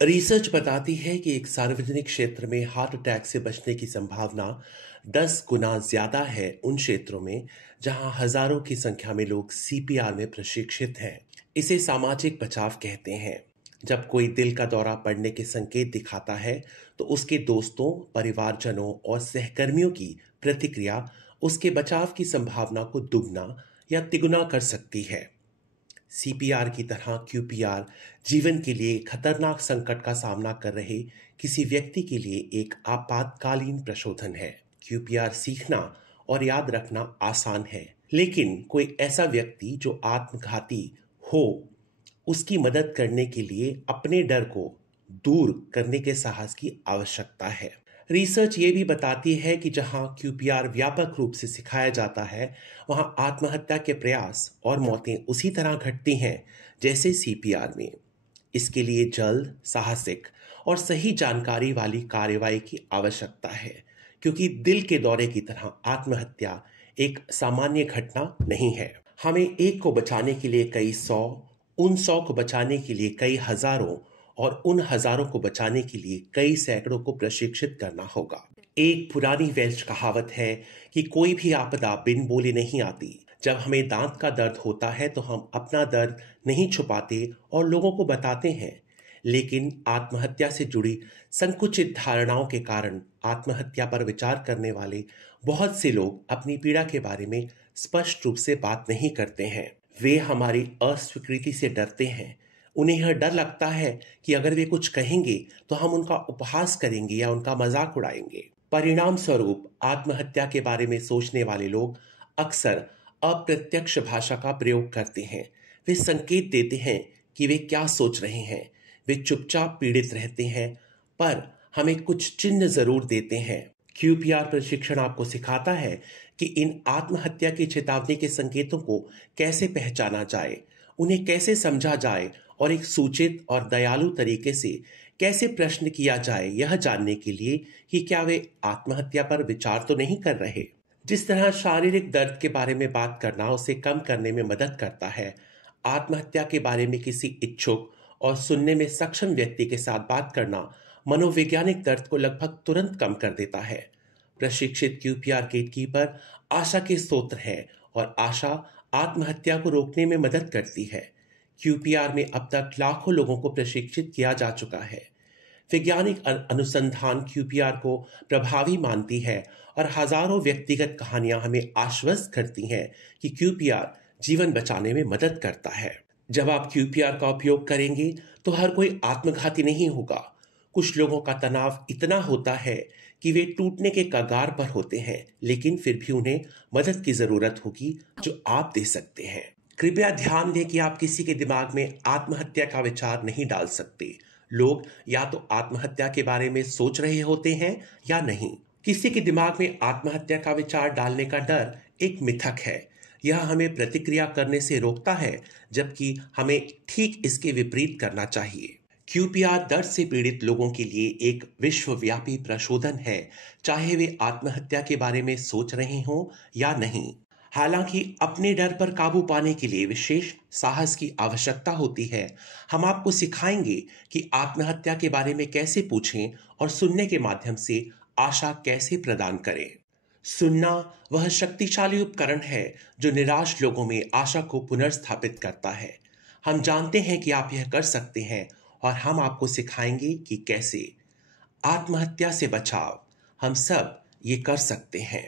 Research बताती है कि एक सार्वजनिक क्षेत्र में हार्ट अटैक से बचने की संभावना 10 गुना ज्यादा है उन क्षेत्रों में जहां हजारों की संख्या में लोग सीपीआर में प्रशिक्षित हैं। इसे सामाजिक बचाव कहते हैं। जब कोई दिल का दौरा पड़ने के संकेत दिखाता है तो उसके दोस्तों, परिवारजनों और सहकर्मियों की प्रतिक्रिया उसके बचाव की संभावना को दुगना या तिगुना कर सकती है। सीपीआर की तरह क्यूपीआर जीवन के लिए खतरनाक संकट का सामना कर रहे किसी व्यक्ति के लिए एक आपातकालीन प्रशोधन है। क्यूपीआर सीखना और याद रखना आसान है, लेकिन कोई ऐसा व्यक्ति जो आत्मघाती हो, उसकी मदद करने के लिए अपने डर को दूर करने के साहस की आवश्यकता है। रिसर्च ये भी बताती है कि जहां क्यूपीआर व्यापक रूप से सिखाया जाता है, वहां आत्महत्या के प्रयास और मौतें उसी तरह घटती हैं जैसे सीपीआर में। इसके लिए जल्द, साहसिक और सही जानकारी वाली कार्रवाई की आवश्यकता है, क्योंकि दिल के दौरे की तरह आत्महत्या एक सामान्य घटना नहीं है। हमें एक को बचाने के लिए कई सौ, उन 100 को बचाने के लिए कई हजारों और उन हजारों को बचाने के लिए कई सैकड़ों को प्रशिक्षित करना होगा। एक पुरानी वेल्श कहावत है कि कोई भी आपदा बिन बोले नहीं आती। जब हमें दांत का दर्द होता है तो हम अपना दर्द नहीं छुपाते और लोगों को बताते हैं, लेकिन आत्महत्या से जुड़ी संकुचित धारणाओं के कारण आत्महत्या पर विचार करने वाले बहुत से लोग अपनी पीड़ा के बारे में स्पष्ट रूप से बात नहीं करते हैं। वे हमारी अस्वीकृति से डरते हैं। उन्हें यह डर लगता है कि अगर वे कुछ कहेंगे तो हम उनका उपहास करेंगे या उनका मजाक उड़ाएंगे। परिणाम स्वरूप आत्महत्या के बारे में सोचने वाले लोग अक्सर अप्रत्यक्ष भाषा का प्रयोग करते हैं। वे संकेत देते हैं कि वे क्या सोच रहे हैं। वे चुपचाप पीड़ित रहते हैं, पर हमें कुछ चिन्ह जरूर देते हैं। क्यूपीआर प्रशिक्षण आपको सिखाता है कि इन आत्महत्या की चेतावनी के संकेतों को कैसे पहचाना जाए, उन्हें कैसे समझा जाए और एक सूचित और दयालु तरीके से कैसे प्रश्न किया जाए, यह जानने के लिए कि क्या वे आत्महत्या पर विचार तो नहीं कर रहे। जिस तरह शारीरिक दर्द के बारे में बात करना उसे कम करने में मदद करता है, आत्महत्या के बारे में किसी इच्छुक और सुनने में सक्षम व्यक्ति के साथ बात करना मनोवैज्ञानिक दर्द को लगभग तुरंत कम कर देता है। प्रशिक्षित क्यूपीआर गेटकीपर आशा के स्रोत है और आशा आत्महत्या को रोकने में मदद करती है। क्यूपीआर में अब तक लाखों लोगों को प्रशिक्षित किया जा चुका है। वैज्ञानिक अनुसंधान क्यूपीआर को प्रभावी मानती है और हजारों व्यक्तिगत कहानियां हमें आश्वस्त करती हैं कि क्यूपीआर जीवन बचाने में मदद करता है। जब आप क्यूपीआर का उपयोग करेंगे तो हर कोई आत्मघाती नहीं होगा। कुछ लोगों का तनाव इतना होता है कि वे टूटने के कगार पर होते हैं, लेकिन फिर भी उन्हें मदद की जरूरत होगी जो आप दे सकते हैं। कृपया ध्यान दें कि आप किसी के दिमाग में आत्महत्या का विचार नहीं डाल सकते। लोग या तो आत्महत्या के बारे में सोच रहे होते हैं या नहीं। किसी के दिमाग में आत्महत्या का विचार डालने का डर एक मिथक है। यह हमें प्रतिक्रिया करने से रोकता है, जबकि हमें ठीक इसके विपरीत करना चाहिए। क्यूपीआर दर्द से पीड़ित लोगों के लिए एक विश्वव्यापी प्रशोधन है, चाहे वे आत्महत्या के बारे में सोच रहे हों या नहीं। हालांकि अपने डर पर काबू पाने के लिए विशेष साहस की आवश्यकता होती है। हम आपको सिखाएंगे कि आत्महत्या के बारे में कैसे पूछें और सुनने के माध्यम से आशा कैसे प्रदान करें। सुनना वह शक्तिशाली उपकरण है जो निराश लोगों में आशा को पुनर्स्थापित करता है। हम जानते हैं कि आप यह कर सकते हैं और हम आपको सिखाएंगे कि कैसे। आत्महत्या से बचाव, हम सब ये कर सकते हैं।